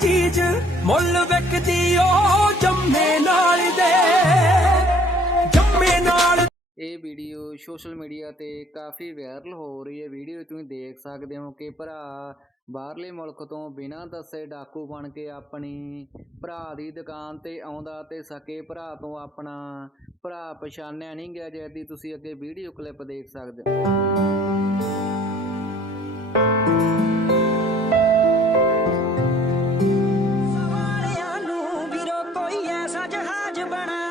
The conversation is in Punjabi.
ਚੀਜ਼ ਮੁੱਲ ਵਿਕਦੀ ਉਹ ਜੰਮੇ ਨਾਲ ਦੇ, ਜੰਮੇ ਨਾਲ ਇਹ ਵੀਡੀਓ ਸੋਸ਼ਲ ਮੀਡੀਆ ਤੇ ਕਾਫੀ ਵਾਇਰਲ ਹੋ ਰਹੀ ਹੈ। ਵੀਡੀਓ ਤੁਸੀਂ ਦੇਖ ਸਕਦੇ ਹੋ ਕਿ ਭਰਾ ਬਾਹਰਲੇ ਮੁਲਕ ਤੋਂ ਬਿਨਾਂ ਦੱਸੇ ਡਾਕੂ ਬਣ ਕੇ ਆਪਣੀ ਭਰਾ ਦੀ ਦੁਕਾਨ ਤੇ ਆਉਂਦਾ ਤੇ ਸਕੇ। ਭਰਾ ਤੋਂ ਆਪਣਾ ਭਰਾ ਪਛਾਣਿਆ ਨਹੀਂ ਗਿਆ ਜੈਦੀ ਤੁਸੀਂ ਅੱਗੇ ਵੀਡੀਓ ਕਲਿੱਪ ਦੇਖ ਸਕਦੇ ਹੋ। জীবন